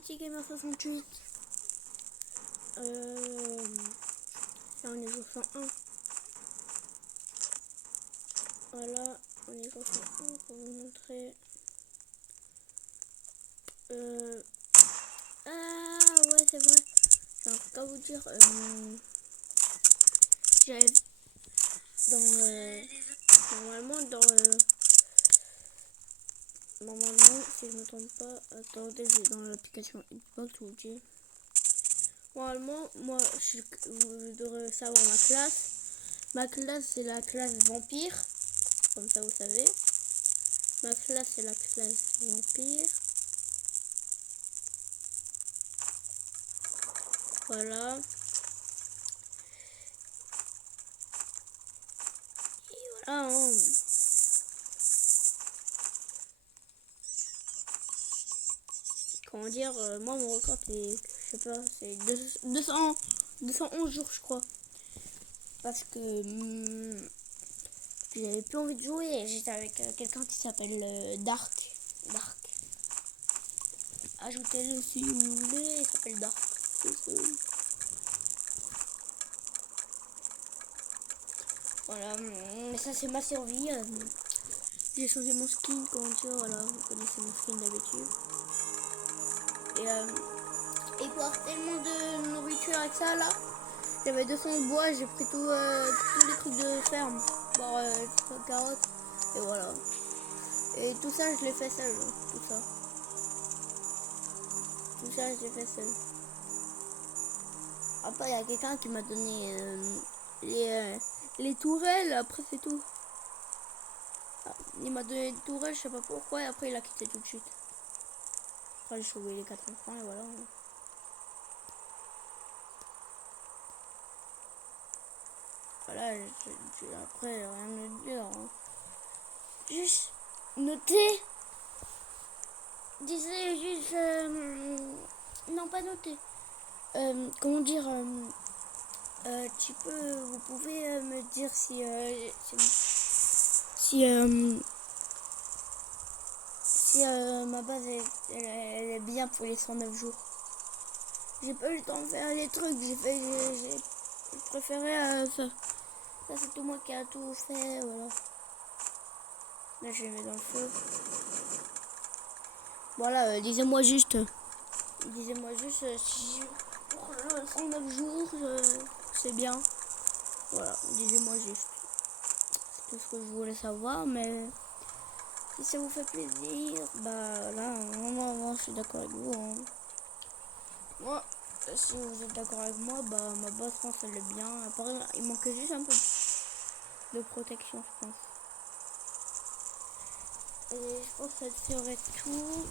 Multigamer68. Là on est au 101. Voilà, on est au 101 pour vous montrer. Ah ouais c'est vrai. J'ai un truc à vous dire. J'avais dans normalement normalement si je me trompe pas, attendez, j'ai dans l'application Xbox vous dis. Normalement moi vous devrez savoir ma classe. Ma classe c'est la classe vampire, comme ça vous savez. Ma classe c'est la classe vampire. Voilà. Et voilà. Hein. Comment dire, moi mon record c'est, je sais pas, c'est 211 jours je crois. Parce que j'avais plus envie de jouer. J'étais avec quelqu'un qui s'appelle Dark. Ajoutez-le si vous voulez, il s'appelle Dark. Voilà, mais ça c'est ma survie. J'ai changé mon skin, comment dire, voilà, vous connaissez mon skin d'habitude. Et pour avoir tellement de nourriture avec ça là, j'avais 200 de bois, j'ai pris tous les trucs de ferme. Bon, carottes, et voilà. Et tout ça, je l'ai fait seul, tout ça. Tout ça, je l'ai fait seul. Après, il y a quelqu'un qui m'a donné les tourelles, après c'est tout. Il m'a donné des tourelles, je sais pas pourquoi, et après il a quitté tout de suite. Après, j'ai sauvé les 4 enfants, et voilà. Voilà, après, rien de dire. Hein. Juste noter. Disais juste. Non, pas noter. Comment dire vous pouvez me dire si ma base elle est bien pour les 109 jours. J'ai pas eu le temps de faire les trucs, j'ai préféré ça. Ça c'est tout moi qui a tout fait, voilà. Là je les mets dans le feu. Voilà, disez-moi juste si pour le 109 jours c'est bien. Voilà, disez-moi juste. C'est tout ce que je voulais savoir, mais si ça vous fait plaisir, bah là, moi je suis d'accord avec vous. Hein. Moi, si vous êtes d'accord avec moi, bah ma base France elle est bien. Il manquait juste un peu de protection, je pense. Et je pense que ça serait tout.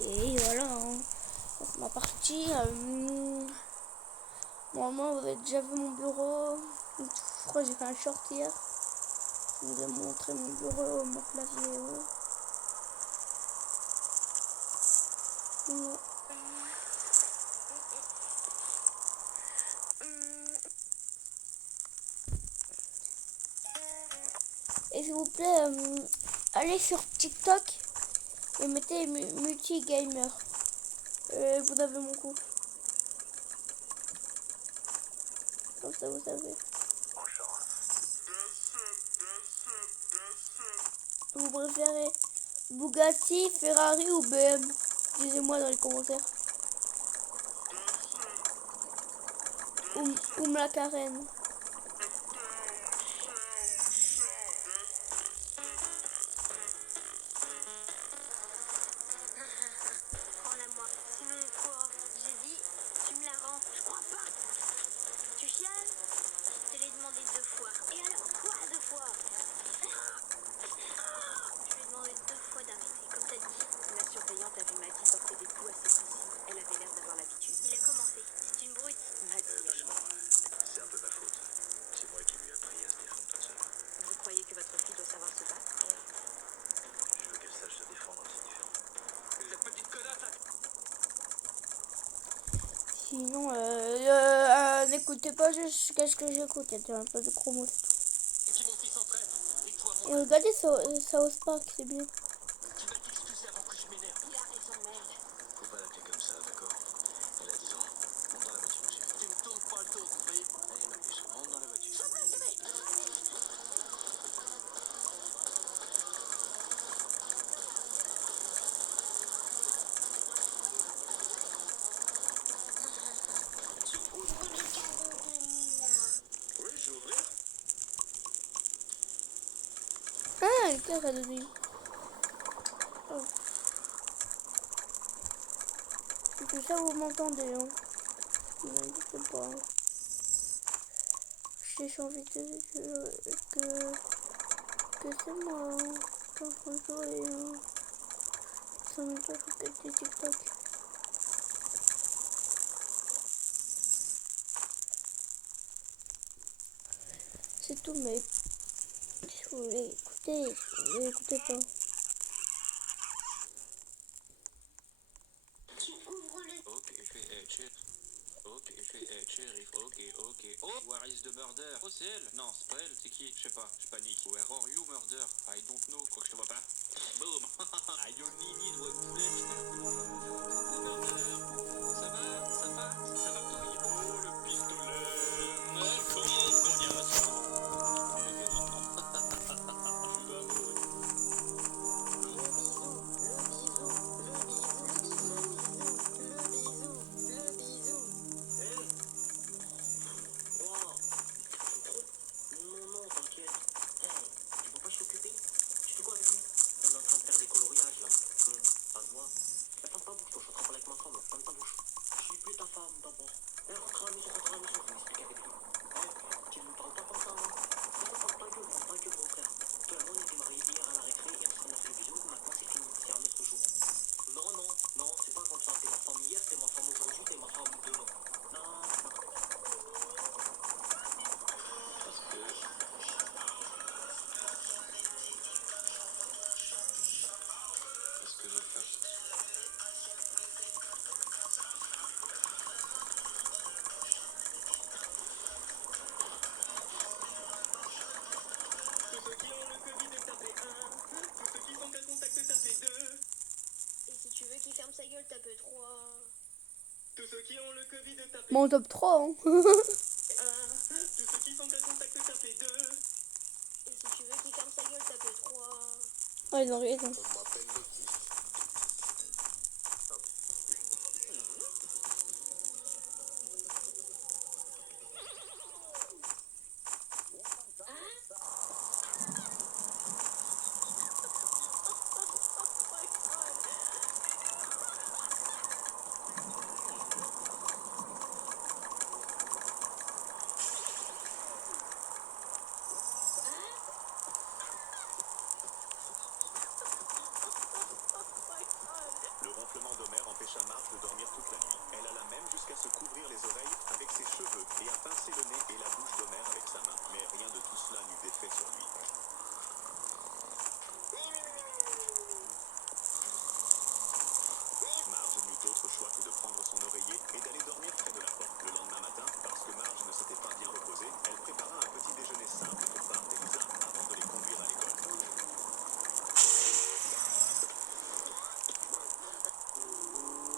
Et voilà, hein. C'est ma partie. Normalement, vous avez déjà vu mon bureau. Je crois que j'ai fait un short hier. Je vous ai montré mon bureau, mon clavier. Ouais. Voilà. Et s'il vous plaît, allez sur TikTok et mettez multigamer. Vous avez mon coup. Comme ça, vous savez. Vous préférez Bugatti, Ferrari ou BM? Disez-moi dans les commentaires. Ou McLaren. Sinon, n'écoutez pas juste qu'est-ce que j'écoute, il y a un peu de chromo. Et regardez South Park, c'est bien. Faut pas l'appeler comme ça, putain, ça donne. Oh. C'est tout ça, vous m'entendez, hein? Ne m'inquiétez pas. J'ai envie de dire que c'est moi, hein. T'es en train de jouer, hein. Ça me fait regarder des TikTok. C'est tout, mais si vous voulez écouter, si vous voulez écouter pas. Tu ouvres le... Ok, ok. Oh, where is the murder? Oh, c'est elle? Non, c'est pas elle, c'est qui? Je sais pas, je panique. Where are you, murder? I don't know. Quoi que je te vois pas. Boom! I only need one bullet. Ça va? Toi? Oh, le pistolet! Malcolm, cognation! Je vais maintenant. Je dois mourir. Sa gueule, tape 3. Tous ceux qui ont le Covid, tapez Mon top 3, hein. 1. Tous ceux qui sont cas contact, tapez 2. Et si tu veux qu'il ferme sa gueule, tape 3. Oh, ils ont raison. On m'appelle Loki. Le ronflement d'Homer empêcha Marge de dormir toute la nuit. Elle alla même jusqu'à se couvrir les oreilles avec ses cheveux et à pincer le nez et la bouche d'Homer avec sa main. Mais rien de tout cela n'eut d'effet sur lui. Marge n'eut d'autre choix que de prendre son oreiller et d'aller dormir près de la porte. Le lendemain matin, parce que Marge ne s'était pas bien reposée, elle prépara un petit déjeuner simple pour Bart et Lisa avant de les conduire à l'école.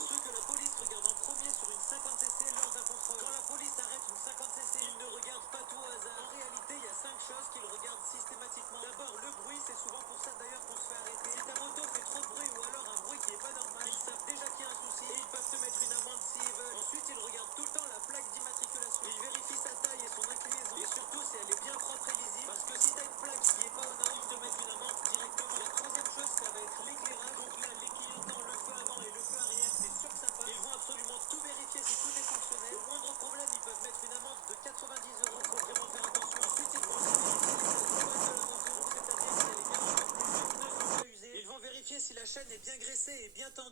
Ceux que la police regarde en premier sur une 50cc lors d'un contrôle. Quand la police arrête une 50cc, ils ne regardent pas tout au hasard. En réalité, il y a 5 choses qu'ils regardent systématiquement. D'abord, le bruit, c'est souvent pour ça d'ailleurs qu'on se fait arrêter. Si ta moto fait trop de bruit ou alors un bruit qui est pas normal, ils savent déjà qu'il y a un souci et ils peuvent te mettre une amende s'ils veulent. Ensuite, ils regardent tout le temps la plaque d'immatriculation. Ils vérifient sa taille et son inclinaison. Et surtout, si elle est bien propre et lisible. Parce que si t'as une plaque qui est pas aux normes, ils te mettent une amende directement. La troisième chose, ça va être l'éclairage. Donc là, les clignotants, le feu avant et le feu arrière, c'est sûr que ça passe. Ils vont absolument tout vérifier si tout est fonctionnel. Au moindre problème, ils peuvent mettre une amende de 90 €. Faut vraiment faire attention. Ensuite, ils vont vérifier si la chaîne est bien graissée et bien tendue.